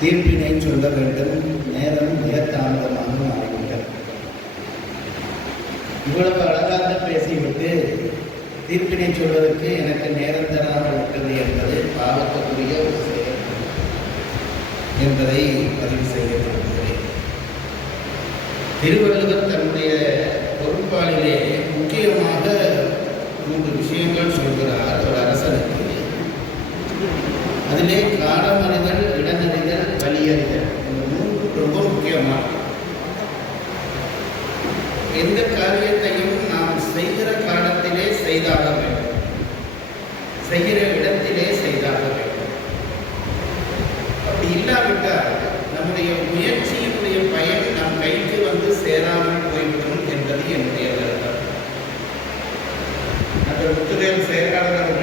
தீர்ப்பினை சொல்ல வேண்டும் நேரம் மிக தாமதமாக மாறிவிட்டது. இவ்வளவு அழகாக பேசிவிட்டு தீர்ப்பினை சொல்வதற்கு எனக்கு நேரம் தராமல் விட்டது என்பது பாவத்துக்குரிய ஒரு செயல் என்பதை பதிவு செய்ய திருவள்ளுவர் தன்னுடைய பொறுப்பாளிலே முக்கியமாக மூன்று விஷயங்கள் சொல்கிறார் ஒரு அரசனுக்கு. அதிலே காலமறிதல் அதிகாரிகள் இந்த மூன்று ரொம்ப முக்கியமான எந்த காரியத்தையும் நாம் செய்கிற காலத்திலே செய்தாக வேண்டும். செய்கிற இடத்திலே செய்தாக வேண்டும். அப்படி இல்லாவிட்டால் நம்முடைய முயற்சியினுடைய பயன் நம் கைக்கு வந்து சேராமல் போய்விடும் என்பது என்னுடைய கருத்து. அந்த ஒத்துழைப்பு செயலாளர்கள்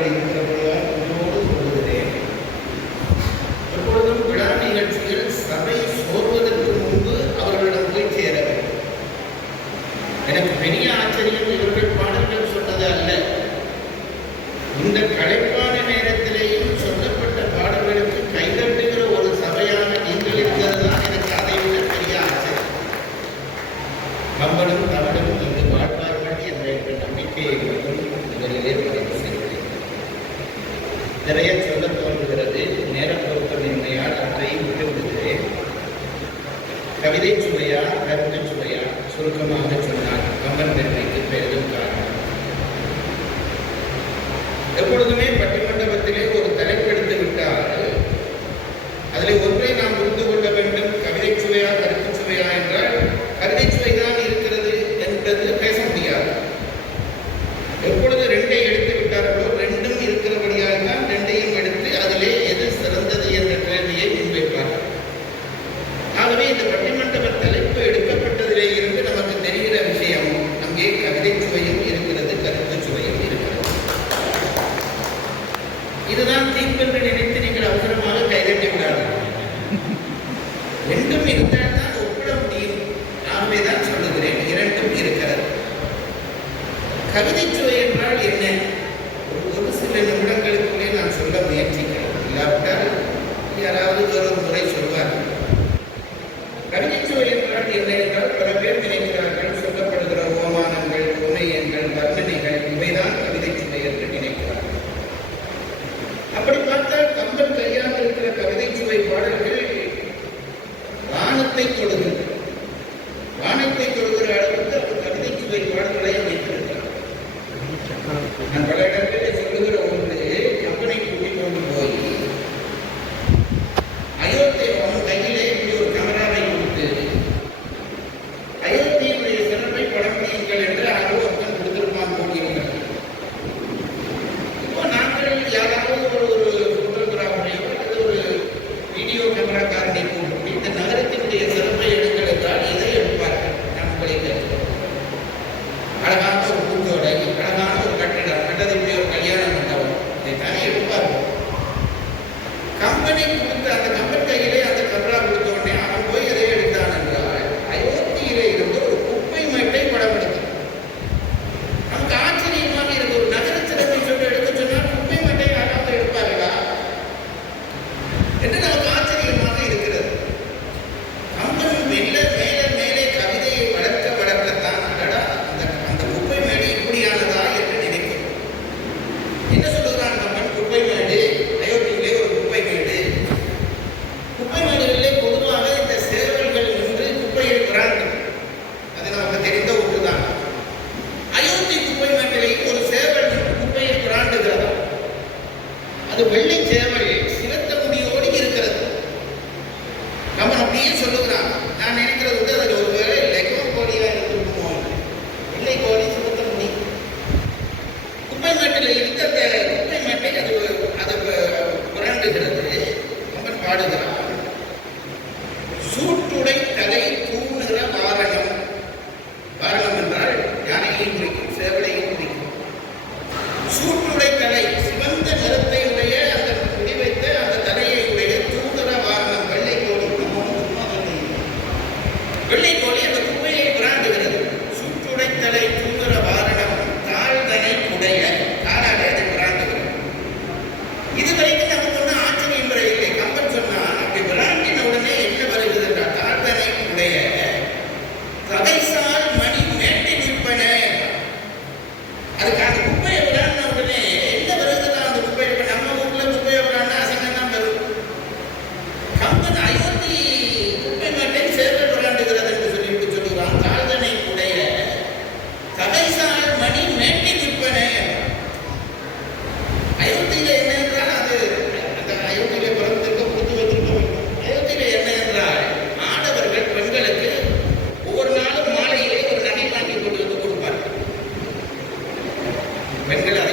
நிறைய சொல்லத் தோன்றுகிறது. நேரம் பொறுப்பதின்மையால் அன்றை விட்டுவிடுகிறேன். கவிதை சுவையா கருத்து சுவையா? சுருக்கமாக சொன்னார் கம்பன் பெருமைக்கு பெரிதும் காரணம். எப்பொழுதுமே பட்டிமண்டபத்திலே ஒரு தலைப்பெடுத்து விட்டால் அதில் ஒரு Vete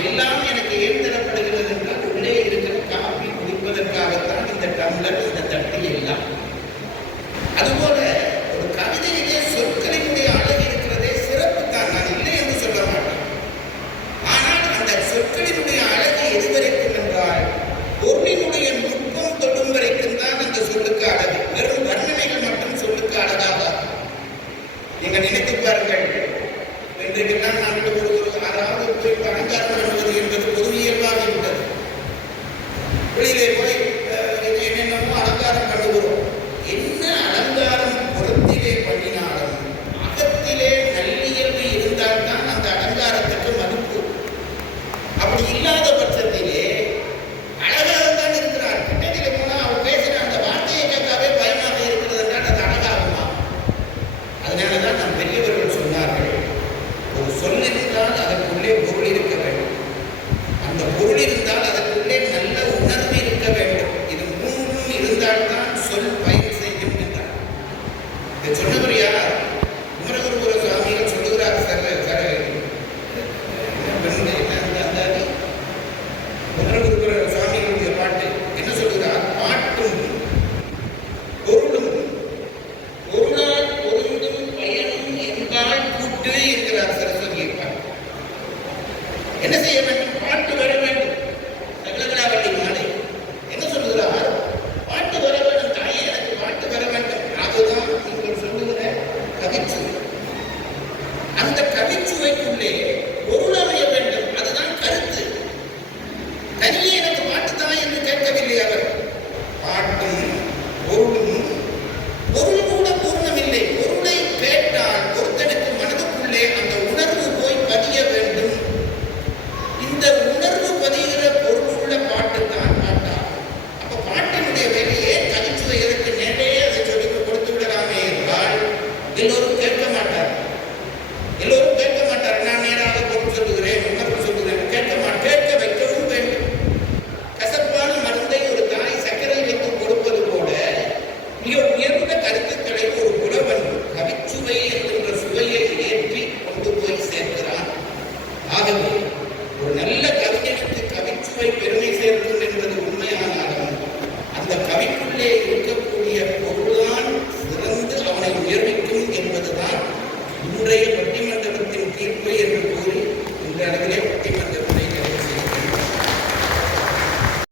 எல்லாம் எனக்கு ஏன் தரப்படுகிறது என்றால் உள்ளே இருக்கிற காப்பி குடிப்பதற்காகத்தான் இந்த டம்ளர் இந்த தட்டு எல்லாம். அதுபோல